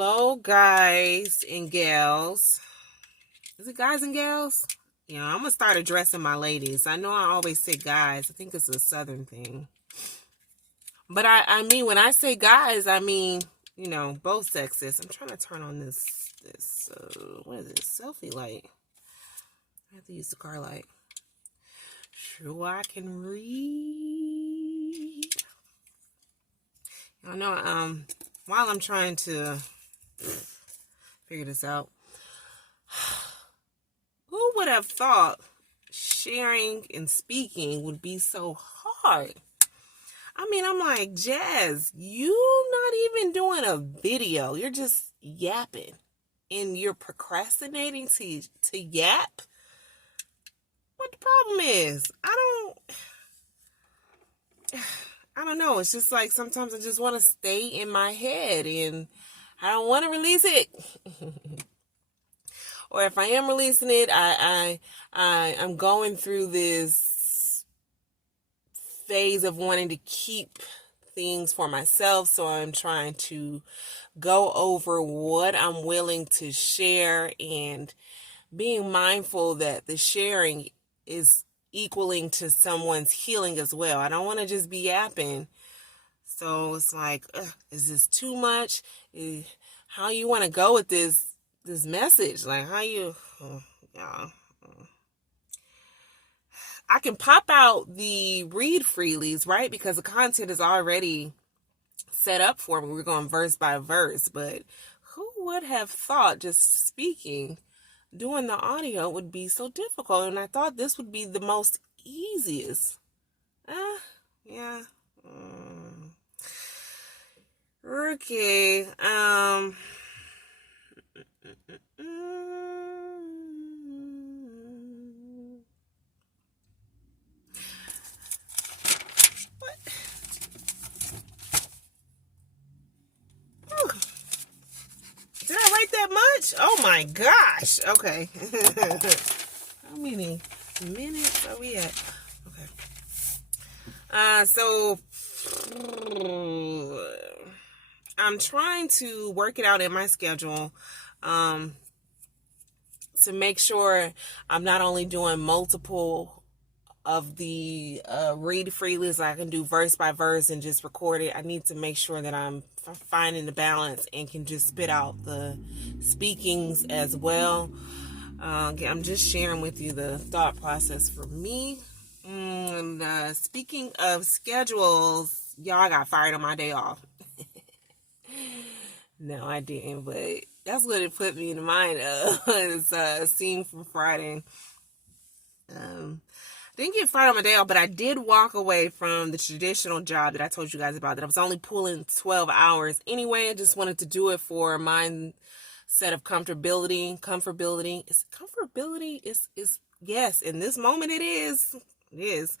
Hello, guys and gals. Is it guys and gals? Yeah, I'm going to start addressing my ladies. I know I always say guys. I think it's a Southern thing. But I mean, when I say guys, I mean, both sexes. I'm trying to turn on this what is this? Selfie light. I have to use the car light. Sure, I can read. I know, while I'm trying to figure this out, who would have thought sharing and speaking would be so hard? I mean, I'm like, Jazz, you not even doing a video. You're just yapping. And you're procrastinating to yap? What the problem is? I don't know. It's just like sometimes I just want to stay in my head and I don't want to release it. Or if I am releasing it, I'm going through this phase of wanting to keep things for myself. So I'm trying to go over what I'm willing to share and being mindful that the sharing is equaling to someone's healing as well. I don't want to just be yapping. So it's like, is this too much? How you want to go with this message? Like how you, I can pop out the read freelies, right? Because the content is already set up for me. We're going verse by verse, but who would have thought just speaking, doing the audio would be so difficult? And I thought this would be the most easiest. Yeah. Okay. What? Did I write that much? Oh my gosh. Okay. How many minutes are we at? Okay. So I'm trying to work it out in my schedule to make sure I'm not only doing multiple of the read freely, so I can do verse by verse and just record it. I need to make sure that I'm finding the balance and can just spit out the speakings as well. I'm just sharing with you the thought process for me. And speaking of schedules, y'all, got fired on my day off. No, I didn't, but that's what it put me in the mind of. It's a scene from Friday. Didn't get fired on my day off, but I did walk away from the traditional job that I told you guys about, that I was only pulling 12 hours anyway. I just wanted to do it for a mindset of comfortability. Comfortability is yes, in this moment it is. It is.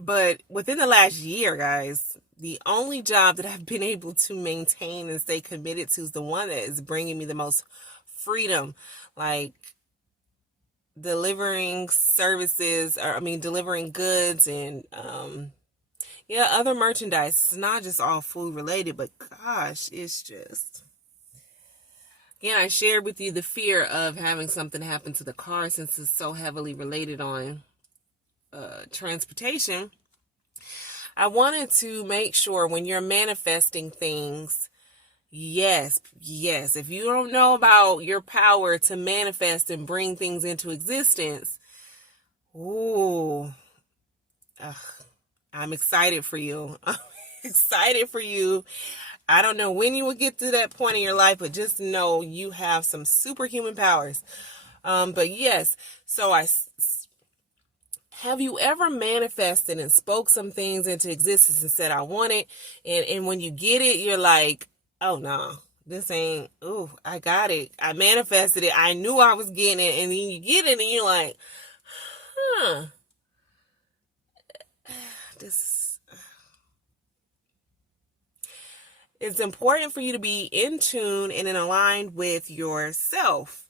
But within the last year, guys, the only job that I've been able to maintain and stay committed to is the one that is bringing me the most freedom. Like delivering services, delivering goods and, other merchandise. It's not just all food related, but gosh, it's just, again, I shared with you the fear of having something happen to the car since it's so heavily related on transportation. I wanted to make sure when you're manifesting things, yes, if you don't know about your power to manifest and bring things into existence, I'm excited for you. I'm excited for you. I don't know when you will get to that point in your life, but just know you have some superhuman powers. But yes, so have you ever manifested and spoke some things into existence and said, I want it? And when you get it, you're like, oh no, this ain't, I got it. I manifested it. I knew I was getting it. And then you get it and you're like, it's important for you to be in tune and in aligned with yourself.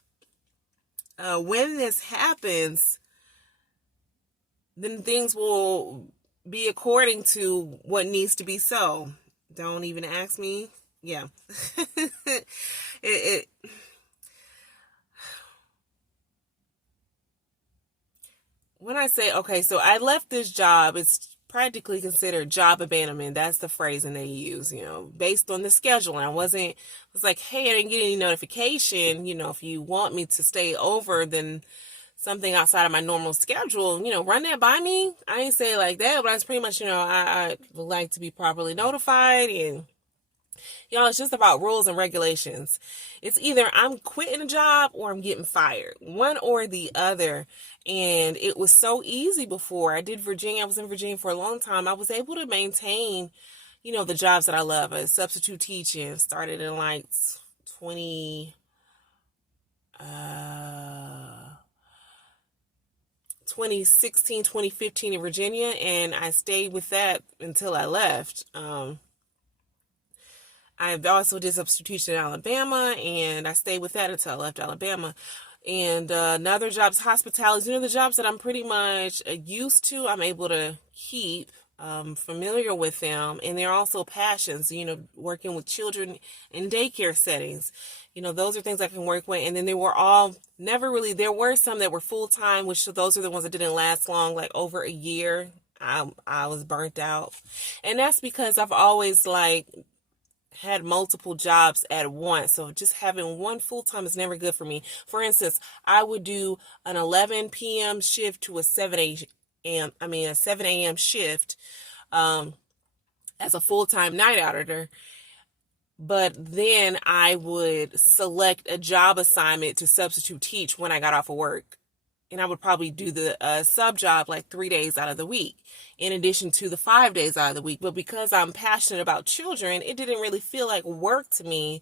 When this happens, then things will be according to what needs to be so. Don't even ask me. Yeah. it when I say, okay, so I left this job, it's practically considered job abandonment. That's the phrasing they use, based on the schedule. And it was like, hey, I didn't get any notification, if you want me to stay over, then something outside of my normal schedule, run that by me. I ain't say it like that, but that's pretty much, I would like to be properly notified. And it's just about rules and regulations. It's either I'm quitting a job or I'm getting fired, one or the other. And it was so easy before. I was in Virginia for a long time. I was able to maintain, the jobs that I love. I substitute teaching, started in like 20, 2016, 2015 in Virginia. And I stayed with that until I left. I also did substitution in Alabama, and I stayed with that until I left Alabama. And another job's hospitality. The jobs that I'm pretty much used to, I'm able to keep familiar with them. And they're also passions, working with children in daycare settings. Those are things I can work with. And then they were all there were some that were full-time, which those are the ones that didn't last long, like over a year. I was burnt out. And that's because I've always had multiple jobs at once. So just having one full-time is never good for me. For instance, I would do an 11 p.m. shift to a 7 a.m. shift as a full-time night auditor. But then I would select a job assignment to substitute teach when I got off of work. And I would probably do the sub job like 3 days out of the week, in addition to the 5 days out of the week. But because I'm passionate about children, it didn't really feel like work to me.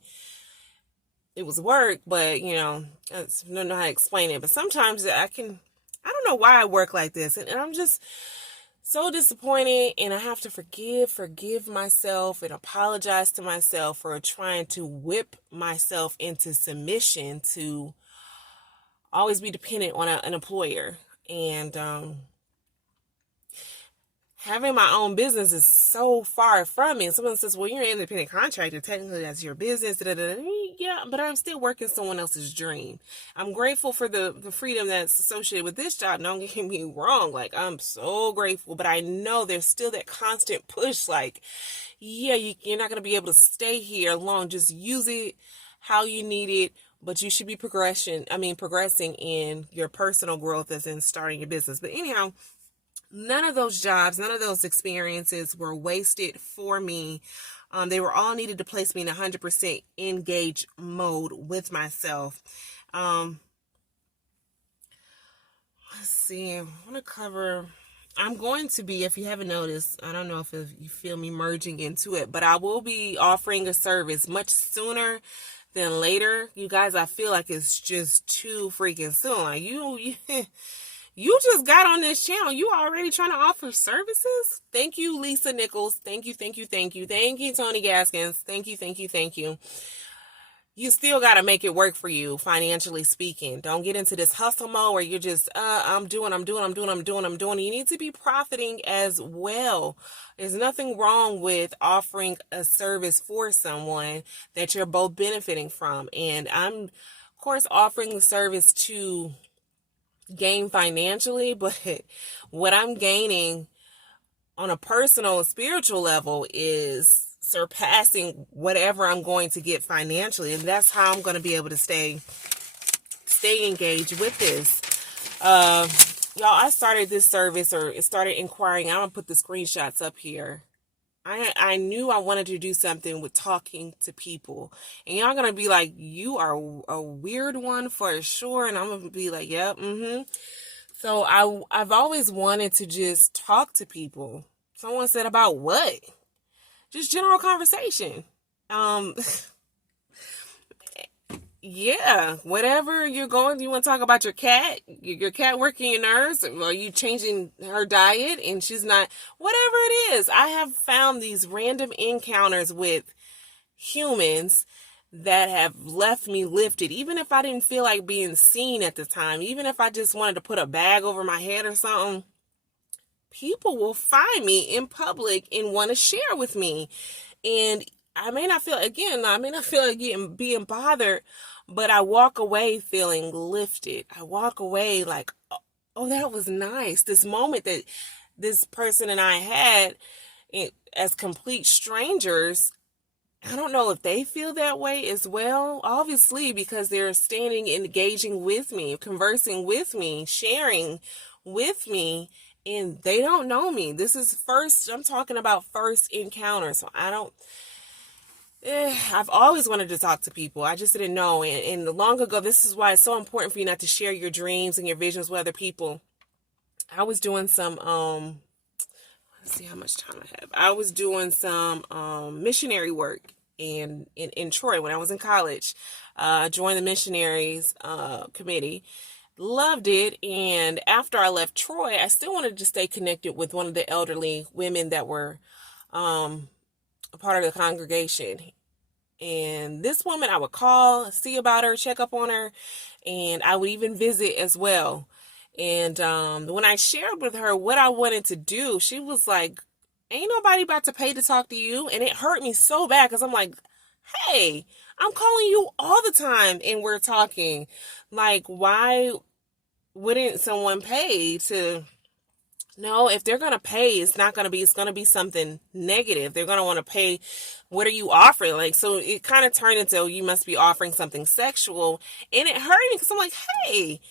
It was work, but I don't know how to explain it. But sometimes I don't know why I work like this. And I'm just so disappointed, and I have to forgive myself and apologize to myself for trying to whip myself into submission to always be dependent on an employer. And having my own business is so far from me. And someone says, well, you're an independent contractor. Technically, that's your business. Yeah, but I'm still working someone else's dream. I'm grateful for the freedom that's associated with this job. Don't get me wrong. I'm so grateful. But I know there's still that constant push. You're not going to be able to stay here long. Just use it how you need it. But you should be progressing in your personal growth as in starting your business. But anyhow, none of those jobs, none of those experiences were wasted for me. They were all needed to place me in 100% engaged mode with myself. Let's see. I'm going to be, if you haven't noticed, I don't know if you feel me merging into it, but I will be offering a service much sooner than later. You guys, I feel like it's just too freaking soon. You just got on this channel. You already trying to offer services? Thank you, Lisa Nichols. Thank you, thank you, thank you. Thank you, Tony Gaskins. Thank you, thank you, thank you. You still got to make it work for you, financially speaking. Don't get into this hustle mode where you're just, I'm doing. You need to be profiting as well. There's nothing wrong with offering a service for someone that you're both benefiting from. And I'm, of course, offering the service to gain financially, but what I'm gaining on a personal and spiritual level is surpassing whatever I'm going to get financially. And that's how I'm going to be able to stay engaged with this. Y'all, I started this service, or it started inquiring. I'm going to put the screenshots up here. I knew I wanted to do something with talking to people. And y'all going to be like, you are a weird one for sure. And I'm going to be like, yep, So I've always wanted to just talk to people. Someone said, about what? Just general conversation. Yeah, whatever you want to talk about your cat working your nerves, or you changing her diet and she's not, whatever it is. I have found these random encounters with humans that have left me lifted, even if I didn't feel like being seen at the time, even if I just wanted to put a bag over my head or something. People will find me in public and want to share with me. And I may not feel, again, I may not feel like being bothered, but I walk away feeling lifted. I walk away like, oh, that was nice. This moment that this person and I had as complete strangers, I don't know if they feel that way as well, obviously, because they're standing, engaging with me, conversing with me, sharing with me, and they don't know me. This is first, I'm talking about first encounter. So I've always wanted to talk to people. I just didn't know. And long ago, this is why it's so important for you not to share your dreams and your visions with other people. I was doing some, let's see how much time I have. I was doing some missionary work in Troy when I was in college. I joined the missionaries committee. Loved it. And after I left Troy, I still wanted to stay connected with one of the elderly women that were a part of the congregation. And this woman, I would call, see about her, check up on her, and I would even visit as well. And when I shared with her what I wanted to do, she was like, ain't nobody about to pay to talk to you. And it hurt me so bad because I'm like, hey, I'm calling you all the time and we're talking. Like, why wouldn't someone pay to... No, if they're going to pay, it's going to be something negative. They're going to want to pay. What are you offering? Like, so it kind of turned into, you must be offering something sexual. And it hurt me because I'm like, hey,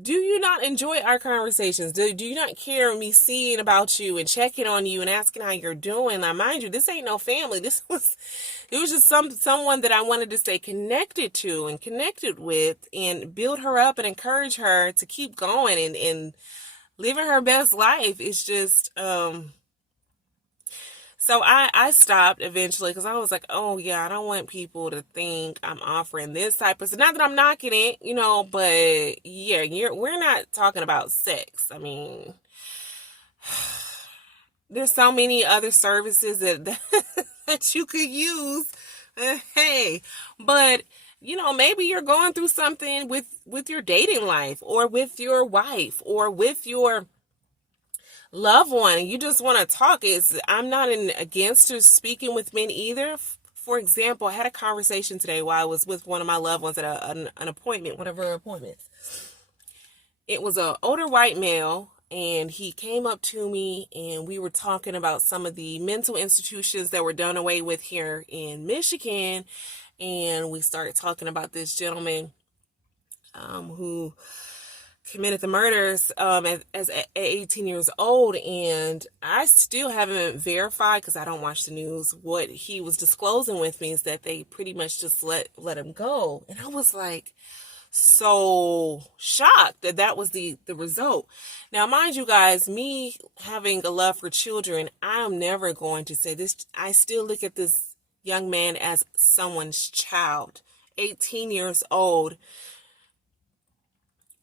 do you not enjoy our conversations? Do you not care me seeing about you and checking on you and asking how you're doing? Now, mind you, this ain't no family. It was just someone that I wanted to stay connected to and connected with and build her up and encourage her to keep going and living her best life. It's just, so I stopped eventually because I was like, oh yeah, I don't want people to think I'm offering this type of, not that I'm knocking it, but yeah, we're not talking about sex. I mean, there's so many other services that you could use. Hey, but maybe you're going through something with your dating life or with your wife or with your loved one, and you just want to talk. I'm not against speaking with men either. For example, I had a conversation today while I was with one of my loved ones at an appointment, one of her appointments. It was an older white male, and he came up to me, and we were talking about some of the mental institutions that were done away with here in Michigan, and we started talking about this gentleman who committed the murders at 18 years old, and I still haven't verified because I don't watch the news. What he was disclosing with me is that they pretty much just let him go, and I was like so shocked that was the result. Now, mind you guys, me having a love for children, I am never going to say this. I still look at this young man as someone's child, 18 years old.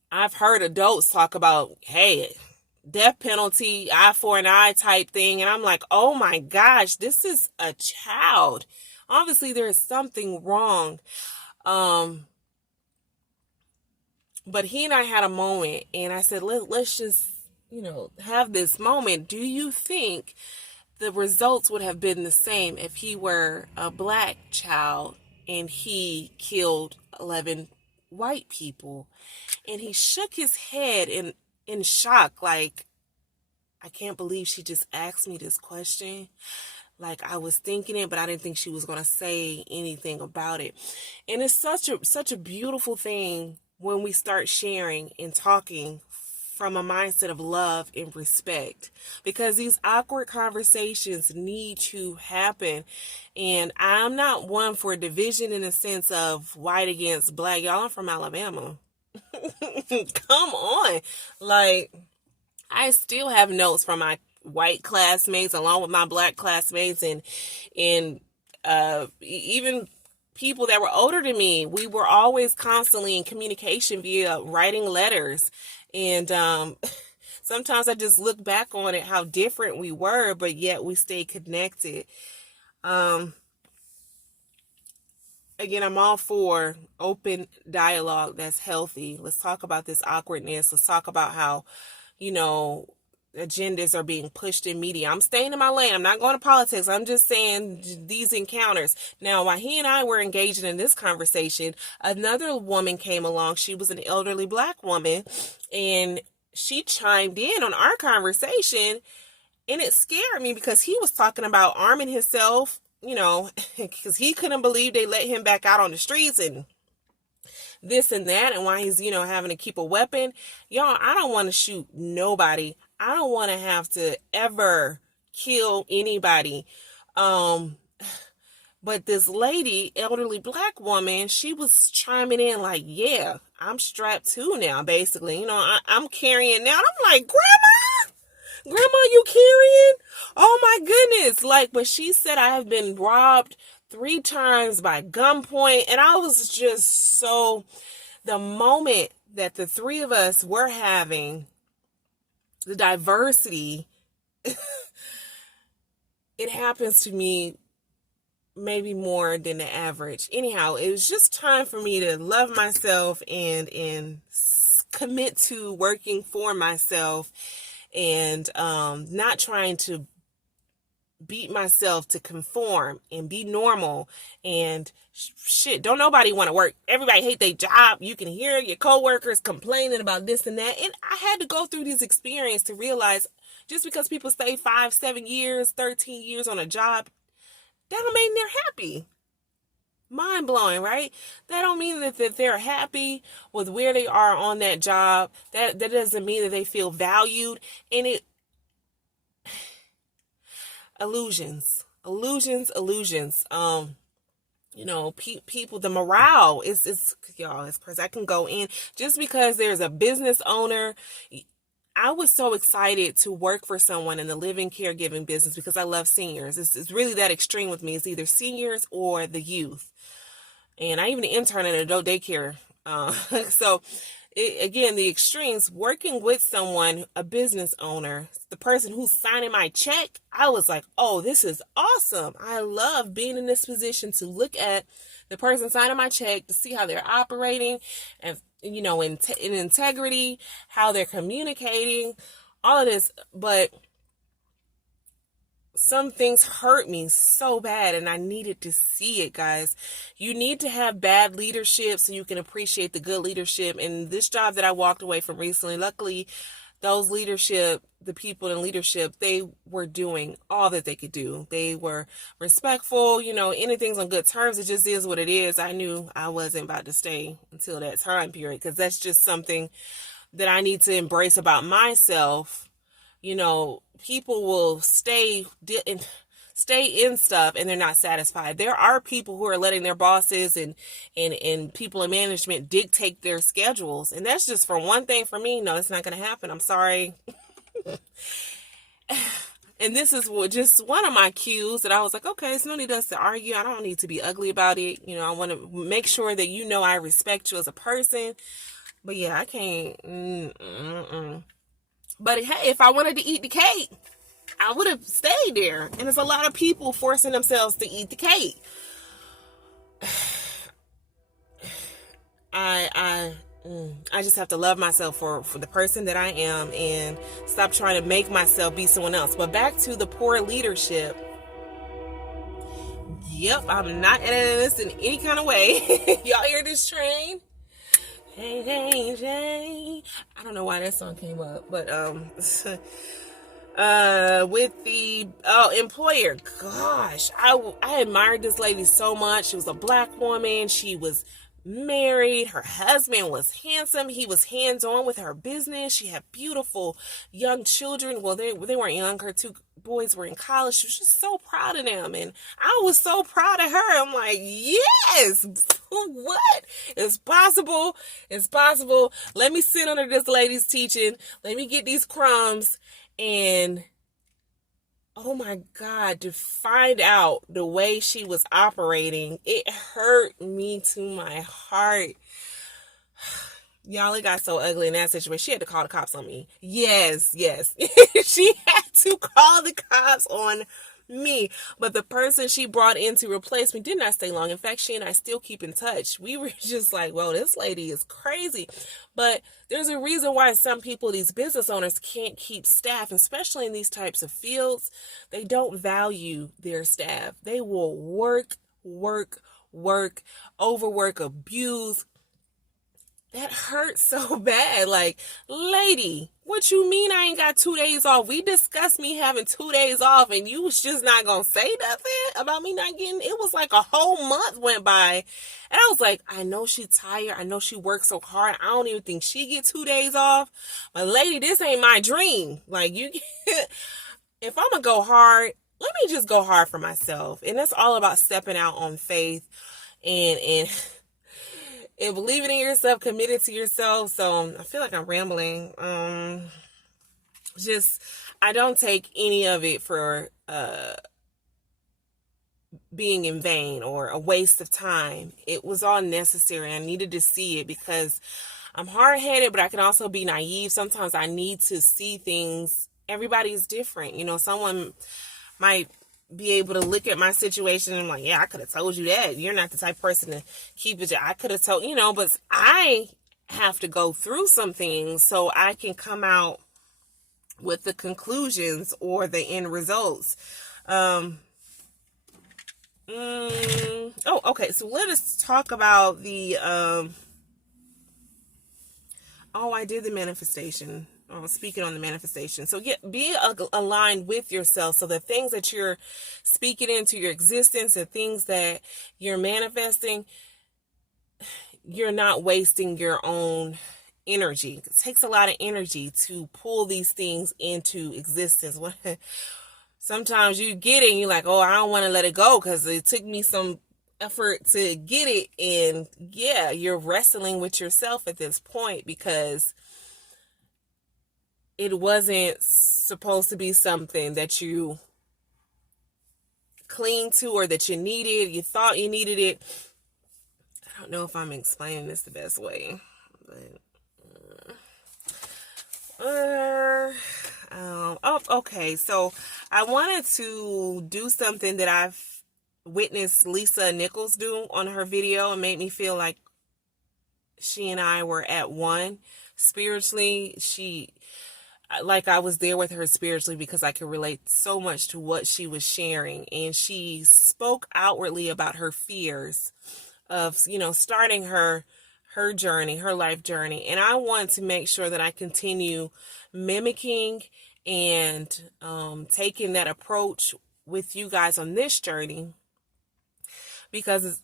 I've heard adults talk about, hey, death penalty, eye for an eye type thing. And I'm like, oh my gosh, this is a child. Obviously, there is something wrong. But he and I had a moment, and I said, let's just, have this moment. Do you think the results would have been the same if he were a black child and he killed 11 white people? And he shook his head in shock, like, I can't believe she just asked me this question. Like, I was thinking it, but I didn't think she was going to say anything about it. And it's such a beautiful thing when we start sharing and talking from a mindset of love and respect, because these awkward conversations need to happen. And I'm not one for division in the sense of white against black. Y'all, I'm from Alabama. Come on. Like, I still have notes from my white classmates along with my black classmates and even people that were older than me. We were always constantly in communication via writing letters. And sometimes I just look back on it, how different we were, but yet we stayed connected. Again, I'm all for open dialogue that's healthy. Let's talk about this awkwardness. Let's talk about how, agendas are being pushed in media. I'm staying in my lane. I'm not going to politics. I'm just saying these encounters. Now, while he and I were engaging in this conversation, another woman came along. She was an elderly Black woman, and she chimed in on our conversation, and it scared me because he was talking about arming himself, because he couldn't believe they let him back out on the streets and this and that, and why he's, having to keep a weapon. Y'all, I don't want to shoot nobody. I don't want to have to ever kill anybody. But this lady, elderly Black woman, she was chiming in like, yeah, I'm strapped too now, basically. I'm carrying now. And I'm like, Grandma, you carrying? Oh my goodness. But she said I have been robbed 3 times by gunpoint. And I was just the moment that the 3 of us were having the diversity, it happens to me maybe more than the average. Anyhow, it was just time for me to love myself and commit to working for myself and not trying to beat myself to conform and be normal. And shit, don't nobody want to work. Everybody hate their job. You can hear your coworkers complaining about this and that. And I had to go through this experience to realize just because people stay 5, 7 years, 13 years on a job, that don't mean they're happy. Mind blowing, right? That don't mean that they're happy with where they are on that job. That doesn't mean that they feel valued. And illusions. People, the morale is y'all, it's crazy. I can go in just because there's a business owner. I was so excited to work for someone in the living caregiving business because I love seniors. It's really that extreme with me. It's either seniors or the youth. And I even intern at an adult daycare. Again, the extremes, working with someone, a business owner, the person who's signing my check, I was like, oh, this is awesome. I love being in this position to look at the person signing my check, to see how they're operating and, in integrity, how they're communicating, all of this. But some things hurt me so bad, and I needed to see it, guys. You need to have bad leadership so you can appreciate the good leadership. And this job that I walked away from recently, luckily, the people in leadership, they were doing all that they could do. They were respectful, anything's on good terms. It just is what it is. I knew I wasn't about to stay until that time period, because that's just something that I need to embrace about myself. People will stay in stuff and they're not satisfied. There are people who are letting their bosses and people in management dictate their schedules. And that's just for one thing for me. No, it's not going to happen. I'm sorry. And this is just one of my cues that I was like, okay, it's no need us to argue. I don't need to be ugly about it. I want to make sure that I respect you as a person. But yeah, I can't. But hey, if I wanted to eat the cake, I would have stayed there. And there's a lot of people forcing themselves to eat the cake. I just have to love myself for the person that I am and stop trying to make myself be someone else. But back to the poor leadership. Yep, I'm not editing this in any kind of way. Y'all hear this train? Hey, hey, hey. I don't know why that song came up, but with the employer, gosh, I admired this lady so much. She was a Black woman. She was married. Her husband was handsome. He was hands-on with her business. She had beautiful young children. Well, they weren't young. Her 2 boys were in college. She was just so proud of them, and I was so proud of her. I'm like, yes, what? It's possible. It's possible. Let me sit under this lady's teaching. Let me get these crumbs. And oh my God, to find out the way she was operating, it hurt me to my heart. Y'all, it got so ugly in that situation. She had to call the cops on me. Yes. She had to call the cops on me. But the person she brought in to replace me did not stay long. In fact, she and I still keep in touch. We were just like, well, this lady is crazy. But there's a reason why some people, these business owners, can't keep staff, especially in these types of fields. They don't value their staff. They will work, overwork, abuse. That hurts so bad. Like, lady, what you mean I ain't got 2 days off? We discussed me having 2 days off and you was just not gonna say nothing about me not getting. It was like a whole month went by and I was like, I know she tired. I know she works so hard. I don't even think she get 2 days off. But lady, this ain't my dream. Like, you if I'm gonna go hard, let me just go hard for myself. And that's all about stepping out on faith and believing in yourself, committed to yourself. So I feel like I'm rambling. I don't take any of it for being in vain or a waste of time. It was all necessary. I needed to see it because I'm hard-headed, but I can also be naive. Sometimes I need to see things. Everybody is different. You know, someone might be able to look at my situation and I'm like, yeah, I could have told you that. You're not the type of person to keep it. I could have told, but I have to go through some things so I can come out with the conclusions or the end results. Okay. So let us talk about I did the manifestation. Speaking on the manifestation. So be aligned with yourself so the things that you're speaking into your existence, the things that you're manifesting, you're not wasting your own energy. It takes a lot of energy to pull these things into existence. Sometimes you get it and you're like, oh, I don't want to let it go because it took me some effort to get it. And yeah, you're wrestling with yourself at this point because it wasn't supposed to be something that you cling to or that you needed. You thought you needed it. I don't know if I'm explaining this the best way, but okay. So I wanted to do something that I've witnessed Lisa Nichols do on her video and made me feel like she and I were at one spiritually. I was there with her spiritually because I could relate so much to what she was sharing. And she spoke outwardly about her fears of, starting her journey, her life journey. And I want to make sure that I continue mimicking and taking that approach with you guys on this journey because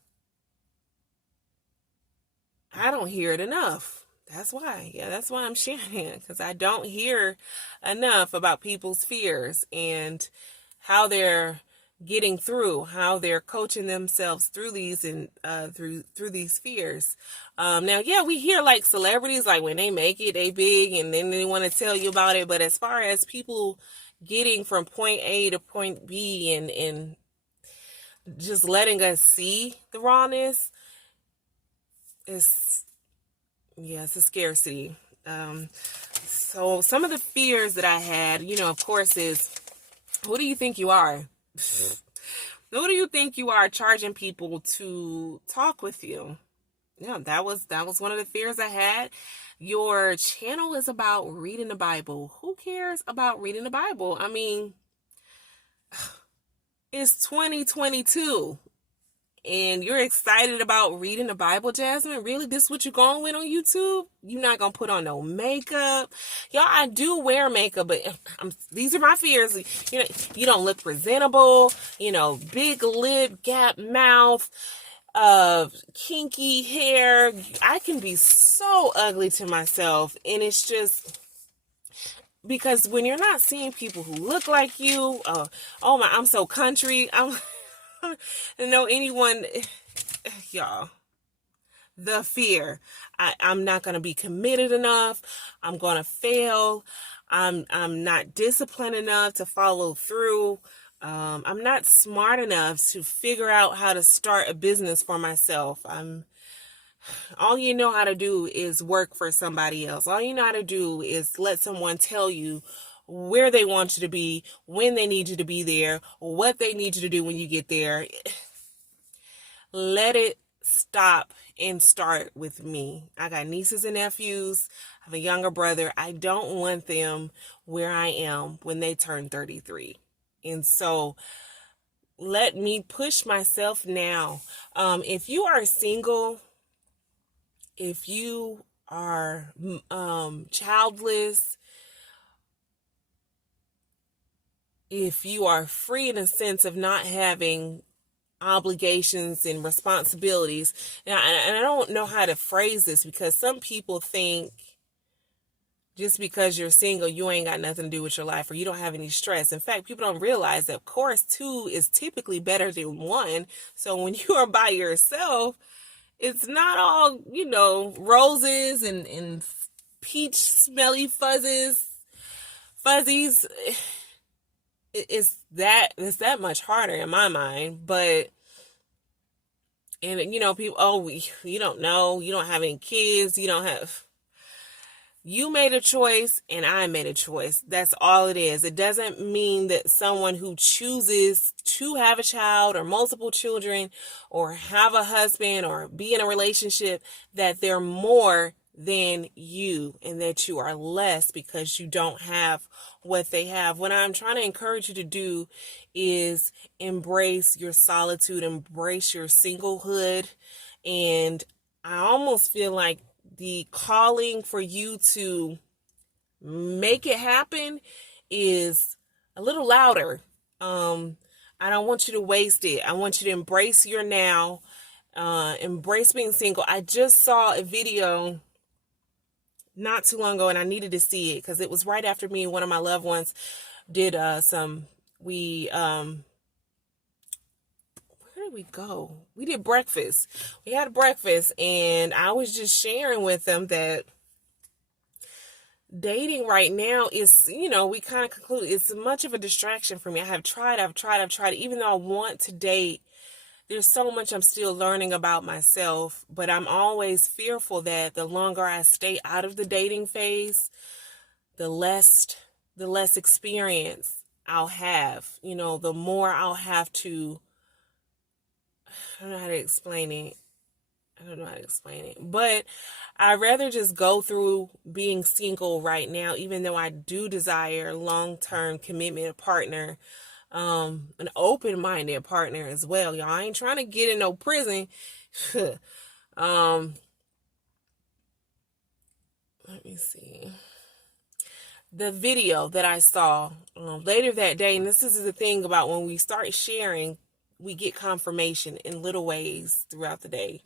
I don't hear it enough. That's why I'm sharing it, because I don't hear enough about people's fears and how they're getting through, how they're coaching themselves through these and through these fears. Now, yeah, we hear like celebrities, like when they make it, they big, and then they want to tell you about it. But as far as people getting from point A to point B and just letting us see the rawness, it's a scarcity. So some of the fears that I had, of course, is who do you think you are? Who do you think you are charging people to talk with you? Yeah, that was one of the fears I had. Your channel is about reading the Bible. Who cares about reading the Bible? I mean, it's 2022. And you're excited about reading the Bible, Jasmine? Really? This is what you're going with on YouTube? You're not going to put on no makeup? Y'all, I do wear makeup, but these are my fears. You don't look presentable. Big lip, gap mouth, kinky hair. I can be so ugly to myself. And it's just because when you're not seeing people who look like you, I'm so country. To know anyone, y'all, the fear. I'm not going to be committed enough. I'm going to fail. I'm not disciplined enough to follow through. I'm not smart enough to figure out how to start a business for myself. All you know how to do is work for somebody else. All you know how to do is let someone tell you where they want you to be, when they need you to be there, what they need you to do when you get there. Let it stop and start with me. I got nieces and nephews. I have a younger brother. I don't want them where I am when they turn 33. And so let me push myself now. If you are single, if you are childless, if you are free in a sense of not having obligations and responsibilities, and I don't know how to phrase this, because some people think just because you're single, you ain't got nothing to do with your life, or you don't have any stress. In fact, people don't realize that, of course, two is typically better than one. So when you are by yourself, it's not all, roses and peach smelly fuzzies. It's that much harder in my mind. But, and people, you don't know, you don't have any kids, you made a choice and I made a choice. That's all it is. It doesn't mean that someone who chooses to have a child or multiple children or have a husband or be in a relationship, that they're more than you and that you are less because you don't have what they have. What I'm trying to encourage you to do is embrace your solitude, embrace your singlehood. And I almost feel like the calling for you to make it happen is a little louder. I don't want you to waste it. I want you to embrace your now, embrace being single. I just saw a video not too long ago and I needed to see it because it was right after me and one of my loved ones did we go? We did breakfast. We had breakfast and I was just sharing with them that dating right now is, we kind of conclude it's much of a distraction for me. I've tried. Even though I want to date, there's so much I'm still learning about myself, but I'm always fearful that the longer I stay out of the dating phase, the less experience I'll have, the more I'll have to, I don't know how to explain it. But I'd rather just go through being single right now, even though I do desire long-term commitment, a partner, an open-minded partner as well. Y'all, I ain't trying to get in no prison. Let me see. The video that I saw later that day, and this is the thing about when we start sharing, we get confirmation in little ways throughout the day.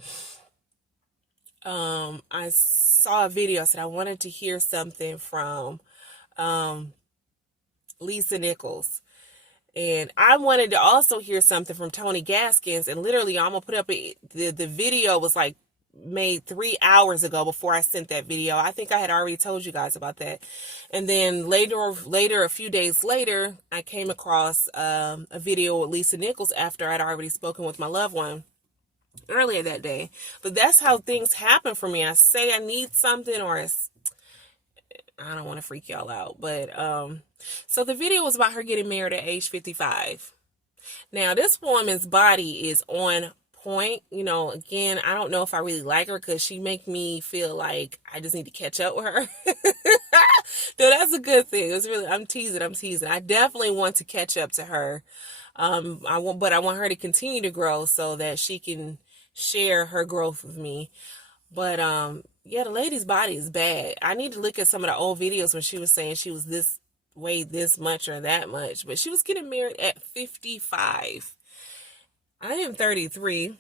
I saw a video. I said I wanted to hear something from Lisa Nichols. And I wanted to also hear something from Tony Gaskins. And literally, I'm going to put up the video was like made 3 hours ago before I sent that video. I think I had already told you guys about that. And then later, a few days later, I came across a video with Lisa Nichols after I'd already spoken with my loved one earlier that day. But that's how things happen for me. I say I need something, or I don't want to freak y'all out, but so the video was about her getting married at age 55. Now, this woman's body is on point. Again, I don't know if I really like her because she make me feel like I just need to catch up with her. No, that's a good thing. I'm teasing. I definitely want to catch up to her. I want her to continue to grow so that she can share her growth with me. But yeah, the lady's body is bad. I need to look at some of the old videos when she was saying she was this weighed this much or that much, but she was getting married at 55. I am 33.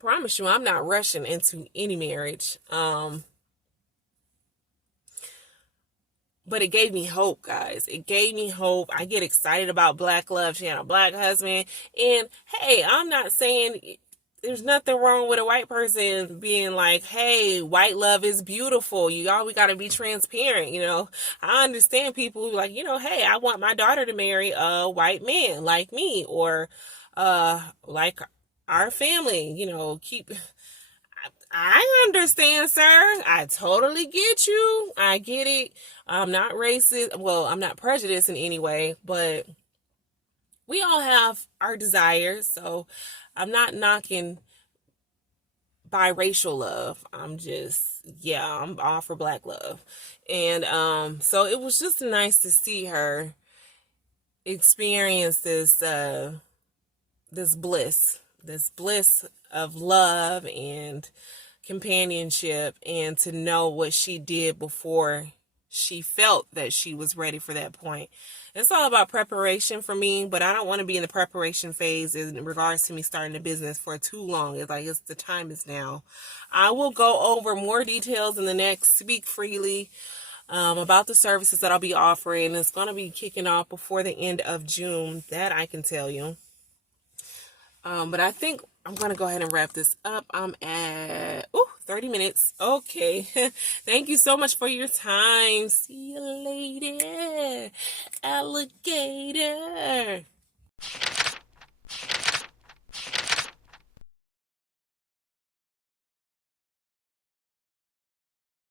Promise you, I'm not rushing into any marriage. But it gave me hope, guys. It gave me hope. I get excited about black love. She had a black husband. And hey, I'm not saying there's nothing wrong with a white person being like, hey, white love is beautiful. We got to be transparent. I understand people who like, hey, I want my daughter to marry a white man like me, or like our family, I understand, sir. I totally get you. I get it. I'm not racist. Well, I'm not prejudiced in any way, but we all have our desires. So I'm not knocking biracial love. I'm all for black love. And so it was just nice to see her experience this bliss of love and companionship, and to know what she did before she felt that she was ready for that point. It's all about preparation for me, but I don't want to be in the preparation phase in regards to me starting a business for too long. The time is now. I will go over more details in the next Speak Freely about the services that I'll be offering. It's going to be kicking off before the end of June. That I can tell you. But I think I'm going to go ahead and wrap this up. I'm at 30 minutes. Okay. Thank you so much for your time. See you later, alligator.